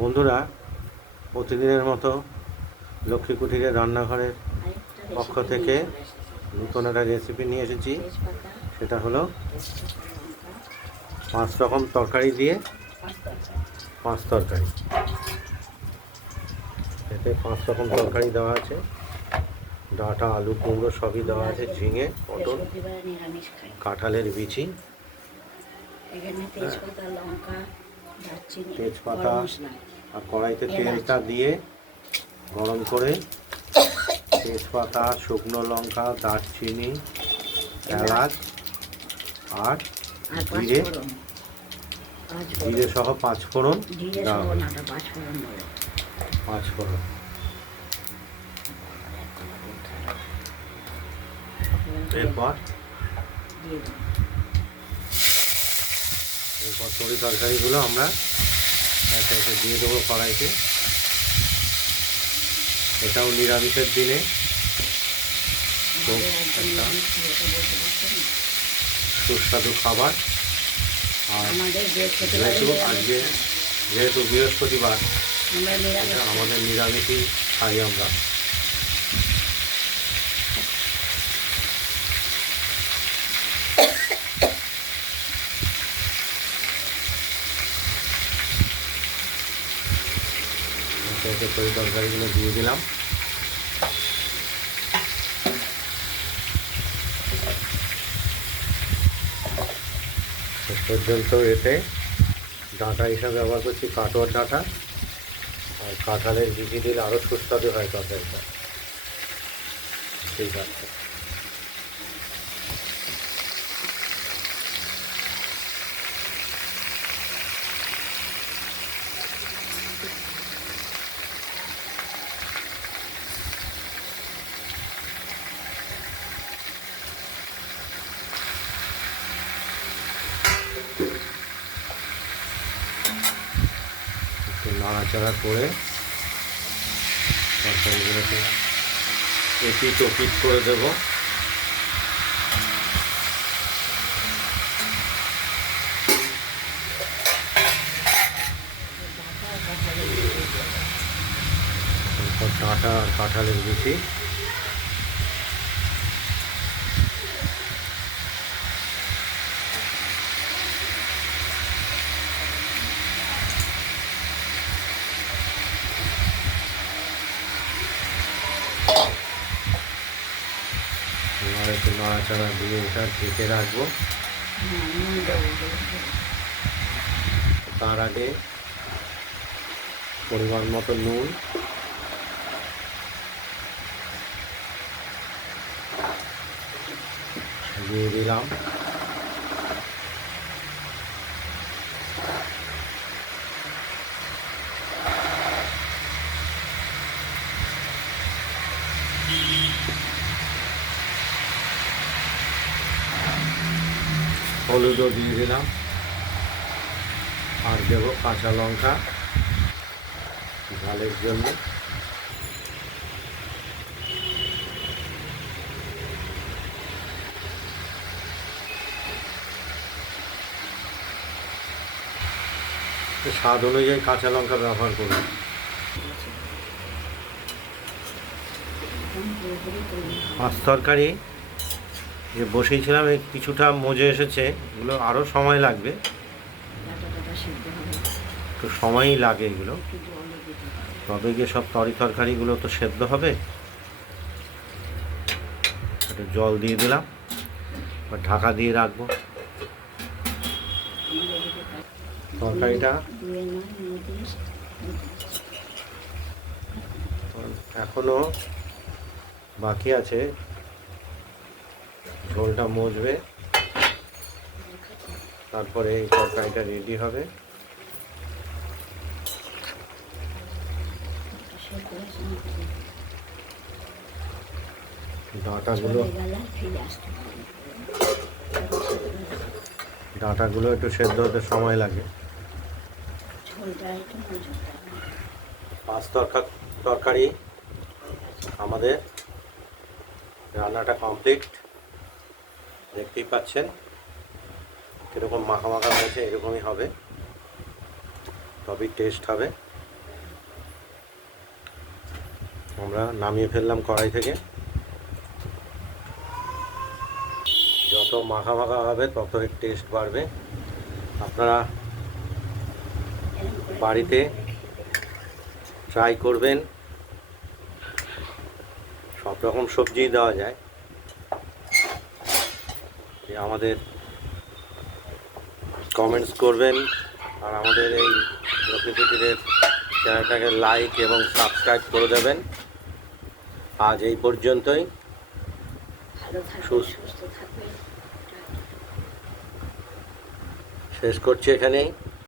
বন্ধুরা, প্রতিদিনের মতো লক্ষ্মী কুঠিরের রান্নাঘরের পক্ষ থেকে নতুন একটা রেসিপি নিয়ে এসেছি। সেটা হলো পাঁচ রকম তরকারি দিয়ে পাঁচ তরকারি। এতে পাঁচ রকম তরকারি দেওয়া আছে। ডাঁটা, আলু, কুমড়ো সবই দেওয়া আছে, ঝিঙে, পটল, কাঁঠালের বিচি। লঙ্কা তেজপাতা। আর কড়াইতে তেলটা দিয়ে গরম করে তেজপাতা শুকনো লঙ্কা দারচিনি এলাচ আর জিরে। জিরে সহ পাঁচ ফোড়ন পাঁচ ফোড়ন এরপর এরপর তরি তরকারিগুলো আমরা একে একে দিয়ে দেবো কড়াইতে। এটাও নিরামিষের দিনে। খুব একটা। সুস্বাদু খাবার। আর যেহেতু আজকে যেহেতু বৃহস্পতিবার আমাদের নিরামিষই খাই আমরা। একে তৈরি তরকারিগুলো দিয়ে দিলাম। পর্যন্ত এতে ডাঁটা হিসাবে ব্যবহার করছি, কাটোয়ার ডাঁটা। আর কাঁঠালের বিচি দিলে আরও সুস্বাদু হয় তরকারিটা ঠিক আছে একটু নাড়াচাড়া করে তরকারিগুলোকে এটি টপিট করে দেব। ডাঁটা আর কাঁঠালের বিচি এবার একটু নড়াচড়া দিয়ে এটা ঢেকে রাখব। তার আগে পরিমাণ মতো নুন দিয়ে দিলাম হলুদও দিয়ে দিলাম আর দেবো কাঁচা লঙ্কা ঝালের জন্য। স্বাদ অনুযায়ী কাঁচা লঙ্কা ব্যবহার করুন। মাছ তরকারি যে বসিয়েছিলাম এই কিছুটা মজে এসেছে। এগুলো আরও সময় লাগবে। একটু সময়ই লাগে এগুলো। তবে গিয়ে সব তরি তরকারিগুলো তো সেদ্ধ হবে। একটু জল দিয়ে দিলাম এবার ঢাকা দিয়ে রাখব। তরকারিটা এখনও বাকি আছে। ঝোলটা মজবে তারপরে এই তরকারিটা রেডি হবে? ডাঁটাগুলো ডাঁটাগুলো একটু সেদ্ধ হতে সময় লাগে। পাঁচ তরকা- তরকারি আমাদের রান্নাটা কমপ্লিট দেখতেই পাচ্ছেন। কীরকম মাখা মাখা হয়েছে, এরকমই হবে। তবেই টেস্ট হবে। আমরা নামিয়ে ফেললাম কড়াই থেকে। যত মাখা মাখা হবে ততই টেস্ট বাড়বে। আপনারা বাড়িতে ট্রাই করবেন। সব রকম সবজিই দেওয়া যায়। আমাদের কমেন্টস করবেন আর আমাদের এই লক্ষ্মীপুটিরের চ্যানেলটাকে লাইক এবং সাবস্ক্রাইব করে দেবেন। আজ এই পর্যন্তই। শেষ করছি এখানেই।